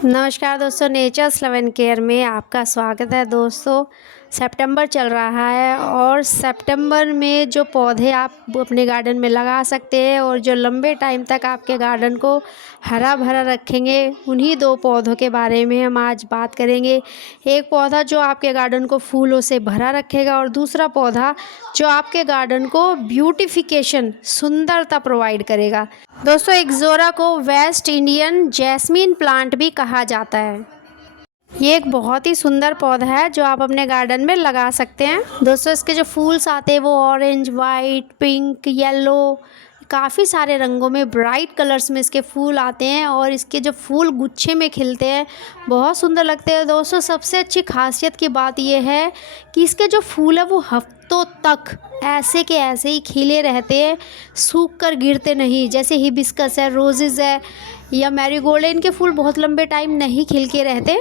नमस्कार दोस्तों, natures love and care में आपका स्वागत है। दोस्तों, सितंबर चल रहा है और सितंबर में जो पौधे आप अपने गार्डन में लगा सकते हैं और जो लंबे टाइम तक आपके गार्डन को हरा भरा रखेंगे, उन्हीं दो पौधों के बारे में हम आज बात करेंगे। एक पौधा जो आपके गार्डन को फूलों से भरा रखेगा और दूसरा पौधा जो आपके गार्डन को ब्यूटिफिकेशन, सुंदरता प्रोवाइड करेगा। दोस्तों, एक्सोरा को वेस्ट इंडियन जैस्मीन प्लांट भी कहा जाता है। ये एक बहुत ही सुंदर पौधा है जो आप अपने गार्डन में लगा सकते हैं। दोस्तों, इसके जो फूल्स आते हैं वो ऑरेंज, वाइट, पिंक, येलो, काफ़ी सारे रंगों में, ब्राइट कलर्स में इसके फूल आते हैं और इसके जो फूल गुच्छे में खिलते हैं बहुत सुंदर लगते हैं। दोस्तों, सबसे अच्छी खासियत की बात यह है कि इसके जो फूल है वो हफ्तों तक ऐसे के ऐसे ही खिले रहते हैं, सूख कर गिरते नहीं। जैसे हिबिस्कस है, रोजेज़ है या मैरीगोल्ड है, इनके फूल बहुत लंबे टाइम नहीं खिल के रहते।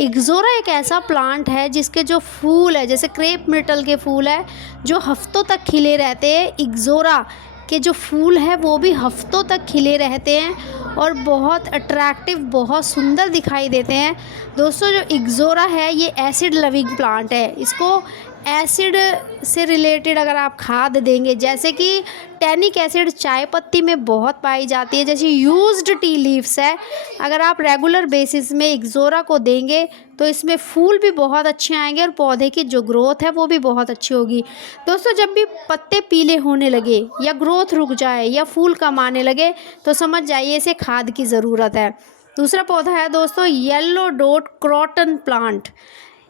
एक्सोरा एक ऐसा प्लांट है जिसके जो फूल है, जैसे क्रेप मिर्टल के फूल है जो हफ्तों तक खिले रहते हैं, एक्सोरा के जो फूल है वो भी हफ्तों तक खिले रहते हैं और बहुत अट्रैक्टिव, बहुत सुंदर दिखाई देते हैं। दोस्तों, जो एक्सोरा है ये एसिड लविंग प्लांट है। इसको एसिड से रिलेटेड अगर आप खाद देंगे, जैसे कि टैनिक एसिड चाय पत्ती में बहुत पाई जाती है, जैसे यूज्ड टी लीव्स है, अगर आप रेगुलर बेसिस में एक्सोरा को देंगे तो इसमें फूल भी बहुत अच्छे आएंगे और पौधे की जो ग्रोथ है वो भी बहुत अच्छी होगी। दोस्तों, जब भी पत्ते पीले होने लगे या ग्रोथ रुक जाए या फूल कम आने लगे तो समझ जाइए इसे खाद की ज़रूरत है। दूसरा पौधा है दोस्तों येलो डॉट क्रॉटन प्लांट।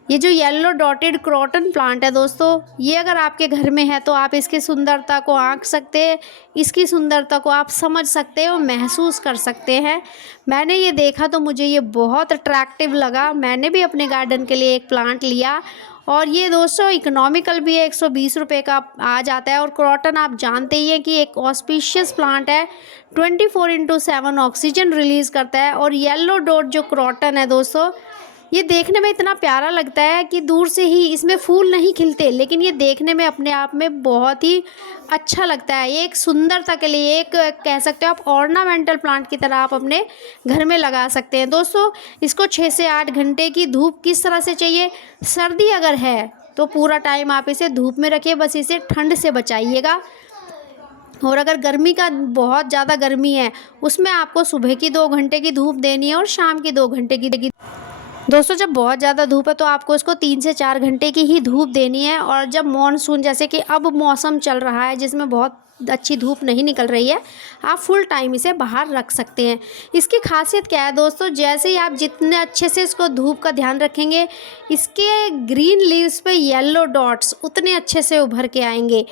ये जो येलो डॉटेड क्रॉटन प्लांट है दोस्तों, ये अगर आपके घर में है तो आप इसकी सुंदरता को आंक सकते हैं, इसकी सुंदरता को आप समझ सकते हैं और महसूस कर सकते हैं। मैंने ये देखा तो मुझे ये बहुत अट्रैक्टिव लगा। मैंने भी अपने गार्डन के लिए एक प्लांट लिया और ये दोस्तों इकोनॉमिकल भी है, 120 रुपये का आ जाता है। और क्रॉटन आप जानते ही हैं कि एक ऑस्पिशियस प्लांट है, 24/7 ऑक्सीजन रिलीज़ करता है। और येलो डॉट जो क्रॉटन है दोस्तों, ये देखने में इतना प्यारा लगता है कि दूर से ही, इसमें फूल नहीं खिलते लेकिन ये देखने में अपने आप में बहुत ही अच्छा लगता है। ये एक सुंदरता के लिए, एक कह सकते हो आप ऑर्नामेंटल प्लांट की तरह आप अपने घर में लगा सकते हैं। दोस्तों, इसको 6 से 8 घंटे की धूप किस तरह से चाहिए, सर्दी अगर है तो पूरा टाइम आप इसे धूप में रखिए, बस इसे ठंड से बचाइएगा। और अगर गर्मी का, बहुत ज़्यादा गर्मी है, उसमें आपको सुबह की 2 घंटे की धूप देनी है और शाम की 2 घंटे की। दोस्तों, जब बहुत ज़्यादा धूप है तो आपको इसको 3 से 4 घंटे की ही धूप देनी है। और जब मॉनसून, जैसे कि अब मौसम चल रहा है जिसमें बहुत अच्छी धूप नहीं निकल रही है, आप फुल टाइम इसे बाहर रख सकते हैं। इसकी खासियत क्या है दोस्तों, जैसे ही आप जितने अच्छे से इसको धूप का ध्यान रखेंगे, इसके ग्रीन लीव्स पे येलो डॉट्स उतने अच्छे से उभर के आएंगे।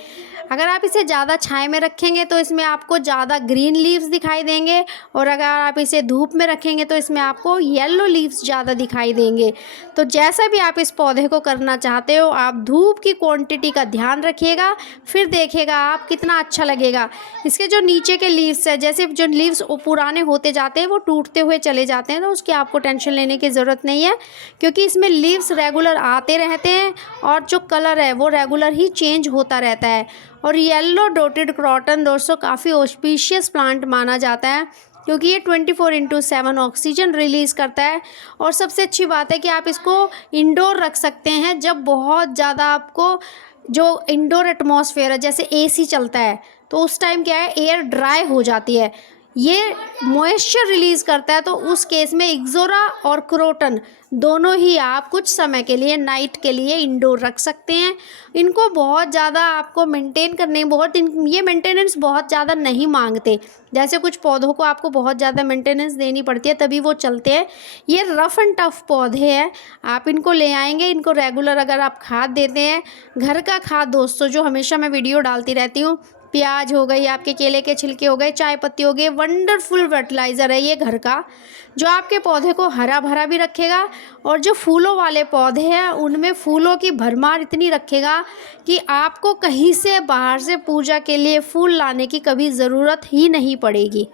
अगर आप इसे ज़्यादा छाया में रखेंगे तो इसमें आपको ज़्यादा ग्रीन लीव्स दिखाई देंगे और अगर आप इसे धूप में रखेंगे तो इसमें आपको येलो लीव्स ज़्यादा दिखाई देंगे। तो जैसा भी आप इस पौधे को करना चाहते हो, आप धूप की क्वांटिटी का ध्यान रखिएगा, फिर देखिएगा आप कितना अच्छा लगेगा। इसके जो नीचे के लीव्स है, जैसे जो लीव्स पुराने होते जाते हैं वो टूटते हुए चले जाते हैं, तो उसकी आपको टेंशन लेने की ज़रूरत नहीं है क्योंकि इसमें लीव्स रेगुलर आते रहते हैं और जो कलर है वो रेगुलर ही चेंज होता रहता है। और येलो डॉटेड क्रॉटन दोस्तों काफ़ी ऑस्पिशियस प्लांट माना जाता है क्योंकि ये 24/7 ऑक्सीजन रिलीज़ करता है। और सबसे अच्छी बात है कि आप इसको इंडोर रख सकते हैं। जब बहुत ज़्यादा आपको जो इंडोर एटमॉस्फेयर है, जैसे एसी चलता है, तो उस टाइम क्या है, एयर ड्राई हो जाती है, ये मॉइस्चर रिलीज़ करता है। तो उस केस में एक्सोरा और क्रोटन दोनों ही आप कुछ समय के लिए, नाइट के लिए इंडोर रख सकते हैं। इनको बहुत ज़्यादा आपको मेंटेन करने, ये मेंटेनेंस बहुत ज़्यादा नहीं मांगते। जैसे कुछ पौधों को आपको बहुत ज़्यादा मेंटेनेंस देनी पड़ती है तभी वो चलते हैं। ये रफ़ एंड टफ़ पौधे हैं, आप इनको ले आएंगे, इनको रेगुलर अगर आप खाद देते हैं, घर का खाद दोस्तों, जो हमेशा मैं वीडियो डालती रहती हूँ, प्याज हो गई, आपके केले के छिलके हो गए, चाय पत्ती हो गई, वंडरफुल फर्टिलाइज़र है ये घर का, जो आपके पौधे को हरा भरा भी रखेगा। और जो फूलों वाले पौधे हैं उनमें फूलों की भरमार इतनी रखेगा कि आपको कहीं से बाहर से पूजा के लिए फूल लाने की कभी ज़रूरत ही नहीं पड़ेगी।